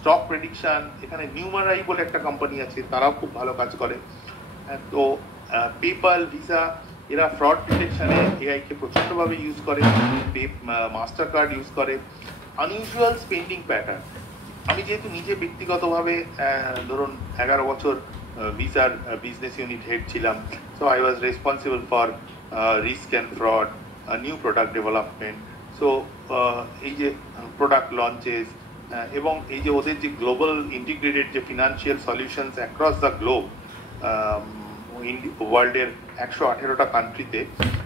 Stock prediction, এখানে নিউমারাই বলে একটা কোম্পানি আছে, তারাও খুব ভালো কাজ করে। তো পেপাল, ভিসা, এরা ফ্রড ডিটেকশনে এআইকে প্রচণ্ডভাবে ইউজ করে, মাস্টার কার্ড ইউজ করে। আনইউজুয়াল স্পেন্ডিং প্যাটার্ন, আমি যেহেতু নিজে ব্যক্তিগতভাবে ধরুন 11 বছর ভিসার বিজনেস ইউনিট হেড ছিলাম, so I was responsible for risk and fraud, new product development, so এই যে প্রোডাক্ট লঞ্চেস এবং এই যে ওদের যে গ্লোবাল ইন্টিগ্রেটেড যে financial solutions across the globe, ওয়ার্ল্ডের 118টা কান্ট্রিতে,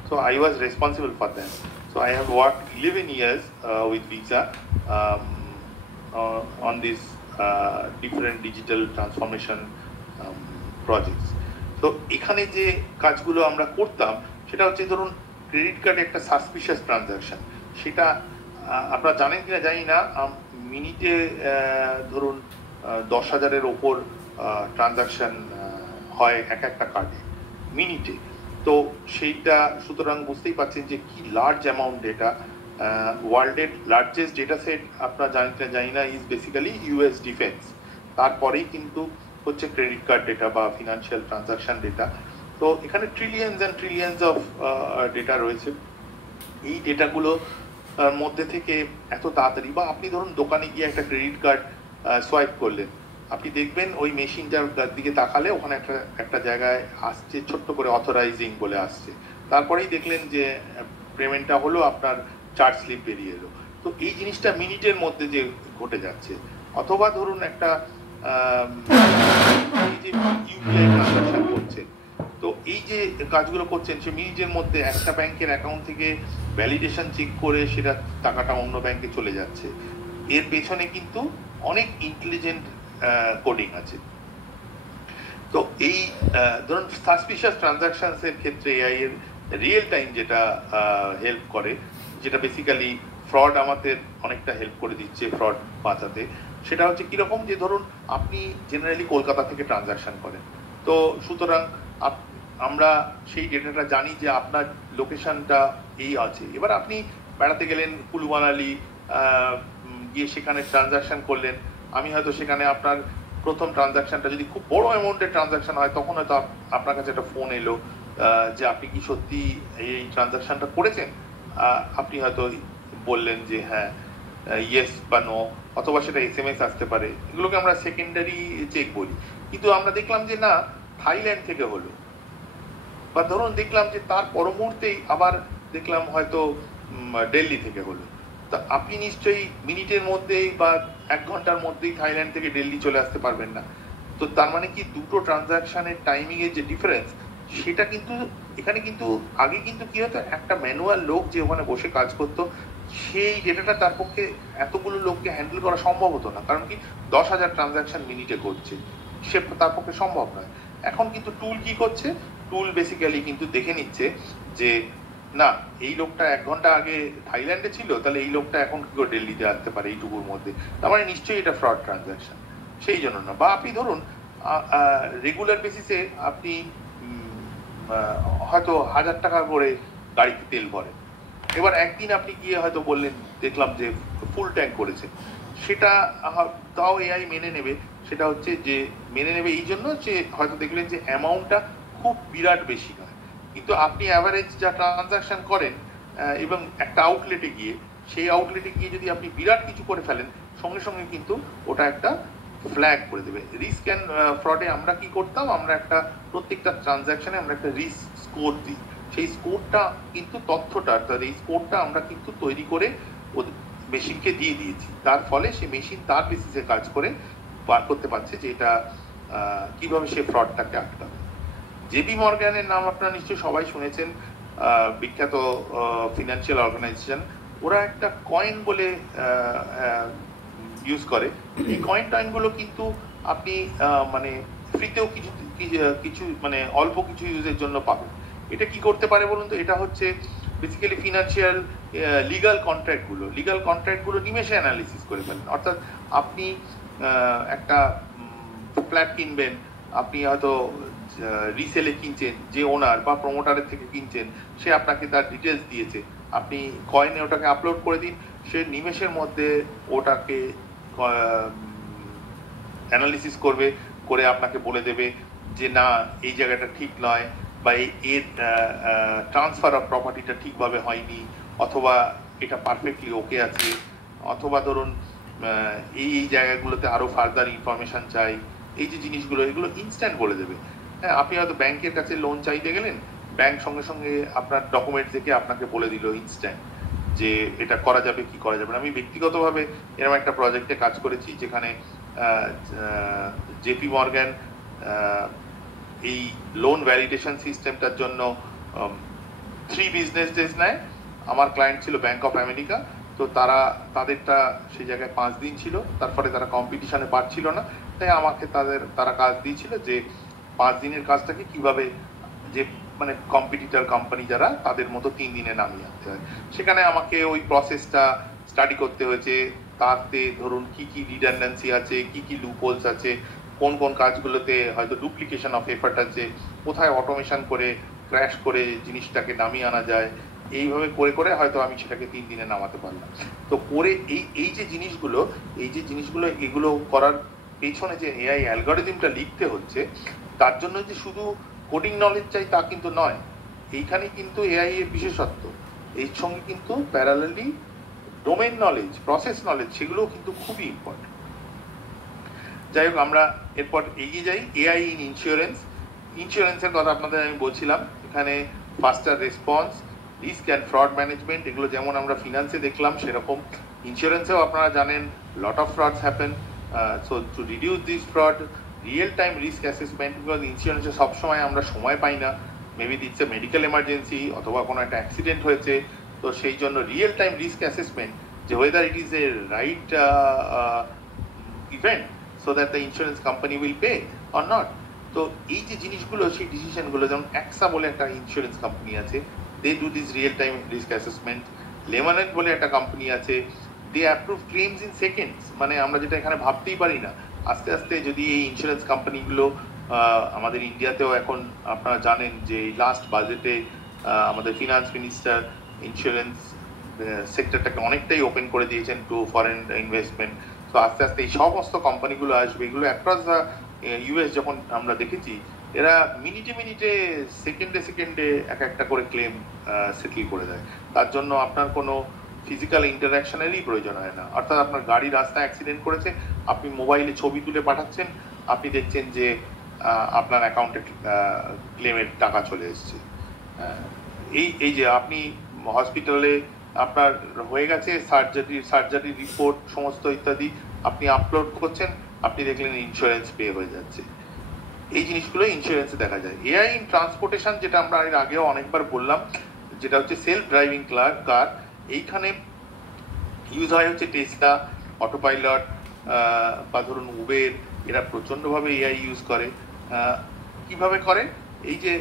so I was responsible for that. So I have worked 11 years with Visa on these different digital transformation projects. তো এখানে যে কাজগুলো আমরা করতাম সেটা হচ্ছে ধরুন ক্রেডিট কার্ডে একটা সাসপিশিয়াস ট্রানজাকশন, সেটা আপনারা জানেন কিনা জানি না, মিনিটে ধরুন 10,000-এর ওপর ট্রানজাকশন হয় একটা কার্ডে মিনিটে। তো সেইটা সুতরাং বুঝতেই পারছেন যে কি লার্জ অ্যামাউন্ট ডেটা। ওয়ার্ল্ডের লার্জেস্ট ডেটা সেট আপনারা জানি না ইজ বেসিক্যালি ইউএস ডিফেন্স, তারপরেই কিন্তু হচ্ছে ক্রেডিট কার্ড ডেটা বা ফিনান্সিয়াল ট্রানজাকশন ডেটা। তো এখানে trillions and trillions of data রয়েছে। এই ডেটাগুলো মধ্যে থেকে এত তাড়াতাড়ি, বা আপনি ধরুন দোকানে গিয়ে একটা ক্রেডিট কার্ড সোয়াইপ করলেন, আপনি দেখবেন ওই মেশিনটার দিকে তাকালে ওখানে একটা জায়গায় আসছে ছোট্ট করে অথরাইজিং বলে আসছে, তারপরেই দেখলেন যে পেমেন্টটা হলো, আপনার চার্জ স্লিপ বেরিয়ে এলো। তো এই জিনিসটা মিনিটের মধ্যে যে ঘটে যাচ্ছে। অথবা ধরুন একটা এই যে ইউপিআই ট্রানজাকশন করছে, তো এই যে কাজগুলো করছেন সে মিনিটের মধ্যে একটা ব্যাংকের অ্যাকাউন্ট থেকে ভ্যালিডেশন চেক করে সেটা টাকাটা অন্য ব্যাংকে চলে যাচ্ছে। এর পেছনে কিন্তু অনেক ইন্টেলিজেন্ট কোডিং আছে। তো এই ধরুন সাসপিশিয়াস ট্রানজাকশনস এর ক্ষেত্রে এআই এর রিয়েল টাইম যেটা হেল্প করে, যেটা বেসিক্যালি ফ্রড আমাদের অনেকটা হেল্প করে দিচ্ছে ফ্রড বাঁচাতে, সেটা হচ্ছে কিরকম, যে ধরুন আপনি জেনারেলি কলকাতা থেকে ট্রানজাকশন করেন, তো সুতরাং আমরা সেই ডেটাটা জানি যে আপনার লোকেশনটা এই আছে। এবার আপনি বেড়াতে গেলেন কুলু মানালি, গিয়ে সেখানে ট্রানজাকশন করলেন, আমি হয়তো সেখানে আপনার প্রথম ট্রানজাকশনটা যদি খুব বড় অ্যামাউন্টের ট্রানজাকশন হয়, তখন হয়তো আপনার কাছে একটা ফোন এলো যে আপনি কি সত্যি এই ট্রানজাকশনটা করেছেন। আপনি হয়তো বললেন যে হ্যাঁ, ইয়েস বা নো, অথবা সেটা এসএমএস আসতে পারে, এগুলোকে আমরা সেকেন্ডারি চেক বলি। কিন্তু আমরা দেখলাম যে না, থাইল্যান্ড থেকে হলো, বা ধরুন দেখলাম যে তার পর মুহূর্তেই আবার দেখলাম হয়তো দিল্লি থেকে হলো। তো আপনি নিশ্চয়ই মিনিটের মধ্যেই বা 1 ঘন্টার মধ্যেই থাইল্যান্ড থেকে দিল্লি চলে আসতে পারবেন না। তো তার মানে কি দুটো ট্রানজাকশনের টাইমিং এর যে ডিফারেন্স, সেটা কিন্তু এখানে কিন্তু আগে কিন্তু কি হতো, একটা ম্যানুয়াল লোক যে ওখানে বসে কাজ করতো, সেই ডেটাটা তার পক্ষে এতগুলো লোককে হ্যান্ডেল করা সম্ভব হতো না। কারণ কি 10,000 ট্রানজাকশন মিনিটে করছে, সে তার পক্ষে সম্ভব নয়। এখন কিন্তু টুল কি করছে, টুল বেসিক্যালি কিন্তু দেখে নিচ্ছে যে না, এই লোকটা 1 ঘন্টা আগে থাইল্যান্ডে ছিল, তাহলে এই লোকটা এখন কি করে দিল্লিতে আসতে পারে এইটুকুর মধ্যে, তার মানে নিশ্চয়ই এটা ফ্রড ট্রানজাকশন। সেই জন্য না। বা আপনি ধরুন রেগুলার বেসিসে আপনি হয়তো 1,000 টাকা করে গাড়িতে তেল ভরেন, এবার একদিন আপনি গিয়ে হয়তো বললেন, দেখলাম যে ফুল ট্যাঙ্ক করেছে, সেটা তাও এআই মেনে নেবে। সেটা হচ্ছে যে মেনে নেবে এই জন্য যে হয়তো দেখলেন যে অ্যামাউন্টটা খুব বিরাট বেশি নয়, কিন্তু আপনি অ্যাভারেজ যা ট্রানজাকশন করেন এবং একটা আউটলেটে গিয়ে, সেই আউটলেটে গিয়ে যদি আপনি বিরাট কিছু করে ফেলেন, সঙ্গে সঙ্গে কিন্তু ওটা একটা ফ্ল্যাগ করে দেবে। রিস্ক অ্যান্ড ফ্রডে আমরা কি করতাম, আমরা একটা প্রত্যেকটা ট্রানজাকশনে আমরা একটা রিস্ক স্কোর দিই। সেই স্কোরটা কিন্তু তথ্যটা, এই স্কোরটা আমরা কিন্তু তৈরি করে মেশিনকে দিয়ে দিয়েছি। তার ফলে সে মেশিন তার বেসিসে কাজ করে বার করতে পারছে যে এটা কিভাবে সে ফ্রডটাকে আটকাবে। জেপি মর্গ্যানের নাম আপনারা নিশ্চয়ই সবাই শুনেছেন, বিখ্যাত ফিনান্সিয়াল অর্গানাইজেশন। ওরা একটা কয়েন বলে ইউজ করে। এই কয়েন টয়েনগুলো কিন্তু আপনি মানে ফ্রিতেও কিছু মানে অল্প কিছু ইউজের জন্য পাবেন। এটা কি করতে পারে বলুন তো? এটা হচ্ছে বেসিক্যালি ফিনান্সিয়াল লিগাল কন্ট্রাক্টগুলো নিমেষে অ্যানালিসিস করে ফেলেন। অর্থাৎ আপনি একটা ফ্ল্যাট কিনবেন, আপনি হয়তো রিসেলে কিনছেন, যে ওনার বা প্রমোটারের থেকে কিনছেন, সে আপনাকে তার ডিটেলস দিয়েছে, আপনি কয়েনে ওটাকে আপলোড করে দিন, সে নিমেষের মধ্যে ওটাকে অ্যানালিসিস করবে, করে আপনাকে বলে দেবে যে না এই জায়গাটা ঠিক নয়, বা এর ট্রান্সফার অফ প্রপার্টিটা ঠিকভাবে হয়নি, অথবা এটা পারফেক্টলি ওকে আছে, অথবা ধরুন এই জায়গাগুলোতে আরো ফার্দার ইনফরমেশন চাই। এই যে জিনিসগুলো, এগুলো ইনস্ট্যান্ট বলে দেবে। হ্যাঁ, আপনি হয়তো ব্যাংকের কাছে লোন চাইতে গেলেন, ব্যাংক সঙ্গে সঙ্গে আপনার ডকুমেন্ট দেখে আপনাকে বলে দিল ইনস্ট্যান্ট যে এটা করা যাবে কি করা যাবে না। আমি ব্যক্তিগতভাবে এরকম একটা প্রজেক্টে কাজ করেছি যেখানে জেপি মর্গ্যান এই লোন ভ্যালিডেশন সিস্টেমটার জন্য 3 বিজনেস ডেজ নেয়। আমার ক্লায়েন্ট ছিল ব্যাংক অফ আমেরিকা, তো তাদেরটা সেই জায়গায় 5 দিন ছিল, তারপরে তারা কম্পিটিশনে পারছিল না, তাই আমাকে তারা কাজ দিয়েছিল যে 5 দিনের কাজটাকে কিভাবে যে মানে কম্পিটিটর কোম্পানি যারা তাদের মতো 3 দিনে নামিয়ে আনতে হয়। সেখানে আমাকে ওই প্রসেসটা স্টাডি করতে হয়েছে, তাতে ধরুন কি কি রিডান্ডেন্সি আছে, কি কি লুপহোলস আছে, কোন কোন কাজগুলোতে হয়তো ডুপ্লিকেশন অফ এফার্ট আছে, কোথায় অটোমেশন করে ক্র্যাশ করে জিনিসটাকে নামিয়ে আনা যায়। এইভাবে করে করে হয়তো আমি সেটাকে 3 দিনে নামাতে পারলাম। তো করে এই যে জিনিসগুলো এগুলো করার পেছনে যে এআই অ্যালগরিদমটা লিখতে হচ্ছে, তার জন্য যে শুধু কোডিং নলেজ চাই তা কিন্তু নয়। এইখানে কিন্তু এআই এর বিশেষত্ব, এর সঙ্গে কিন্তু parallelly domain knowledge, process knowledge, সেগুলোও কিন্তু খুবই ইম্পর্টেন্ট। যাই হোক, আমরা এরপর এগিয়ে যাই। এআই ইন ইন্স্যুরেন্সের কথা আপনাদের আমি বলছিলাম। এখানে faster response, risk and fraud management, এগুলো যেমন আমরা ফিনান্সে দেখলাম, সেরকম ইন্স্যুরেন্সেও আপনারা জানেন lot of frauds happen. So to reduce this fraud, real time risk assessment, because ইন্স্যুরেন্সে সবসময় আমরা সময় পাই না, মেবি দিচ্ছে মেডিকেল এমার্জেন্সি অথবা কোনো একটা অ্যাক্সিডেন্ট হয়েছে, তো সেই জন্য রিয়েল টাইম রিস্ক অ্যাসেসমেন্ট, যে weather it is a right event so that the insurance company will pay or not. তো এই যে জিনিসগুলো, সেই ডিসিশনগুলো, যেমন অ্যাক্সা বলে একটা ইন্স্যুরেন্স কোম্পানি আছে, they do this real time risk assessment. Lemonade বলে একটা কোম্পানি আছে, they approve claims in seconds. মানে আমরা যেটা এখানে ভাবতেই পারি না, আস্তে আস্তে যদি এই ইন্স্যুরেন্স কোম্পানিগুলো আমাদের ইন্ডিয়াতেও এখন আপনারা জানেন যে লাস্ট বাজেটে আমাদের ফিনান্স মিনিস্টার ইন্স্যুরেন্স সেক্টরটাকে অনেকটাই ওপেন করে দিয়েছেন টু ফরেন ইনভেস্টমেন্ট। তো আস্তে আস্তে এই সমস্ত কোম্পানিগুলো আসবে। এগুলো অ্যাক্রস দ্য ইউএস যখন আমরা দেখেছি, এরা মিনিটে সেকেন্ডে একটা করে ক্লেম সেটেল করে দেয়। তার জন্য আপনার কোনো ফিজিক্যাল ইন্টারাকশনেরই প্রয়োজন হয় না। অর্থাৎ আপনার গাড়ি রাস্তায় অ্যাক্সিডেন্ট করেছে, আপনি মোবাইলে ছবি তুলে পাঠাচ্ছেন, আপনি দেখছেন যে আপনার অ্যাকাউন্টে ক্লেমের টাকা চলে এসছে। এই যে আপনি হসপিটালে আপনার হয়ে গেছে, সার্জারি রিপোর্ট সমস্ত ইত্যাদি আপনি আপলোড করছেন, আপনি দেখলেন ইন্স্যুরেন্স পে হয়ে যাচ্ছে। এই জিনিসগুলো ইন্স্যুরেন্সে দেখা যায়। এআই ইন ট্রান্সপোর্টেশন, যেটা আমরা এর আগেও অনেকবার বললাম, যেটা হচ্ছে সেলফ ড্রাইভিং কার, এইখানে ইউজ হয় হচ্ছে টেসলা, অটোপাইলট, বা ধরুন উবের, এরা প্রচন্ডভাবে এআই ইউজ করে। কিভাবে করে? এই যে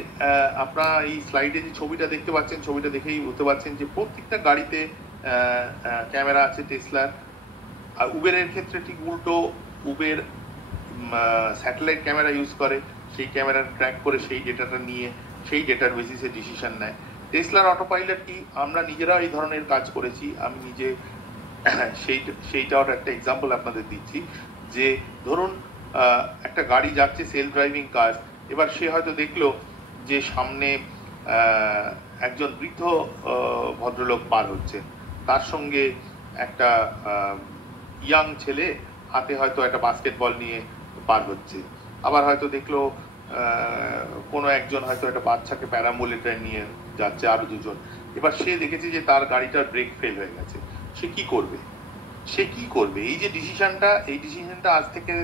আপনারা এই স্লাইডে যে ছবিটা দেখতে পাচ্ছেন, ছবিটা দেখেই বুঝতে পারছেন যে প্রত্যেকটা গাড়িতে ক্যামেরা আছে টেসলার। আর উবেরের ক্ষেত্রে ঠিক উল্টো, উবের স্যাটেলাইট ক্যামেরা ইউজ করে, সেই ক্যামেরা ট্র্যাক করে সেই ডেটাটা নিয়ে সেই ডেটার বেসিসে ডিসিশন নেয়। টেসলার অটোপাইলট কি, আমরা নিজেরাও এই ধরনের কাজ করেছি। আমি নিজে সেইটাও একটা এক্সাম্পল আপনাদের দিচ্ছি, যে ধরুন একটা গাড়ি যাচ্ছে সেলফ ড্রাইভিং কার, এবার সে হয়তো দেখলো যে সামনে একজন বৃদ্ধ ভদ্রলোক পার হচ্ছে, তার সঙ্গে একটা ইয়াং ছেলে হাতে হয়তো একটা বাস্কেটবল নিয়ে পার হচ্ছে। আবার হয়তো দেখলো কোনো একজন হয়তো একটা বাচ্চাকে প্যারাম্বুলেটর নিয়ে যাচ্ছে, আরো দুজন। এবার সে দেখেছে যে তার গাড়িটার ব্রেক ফেল হয়ে গেছে, সে কি করবে? এই যে ডিসিশনটা আজ থেকে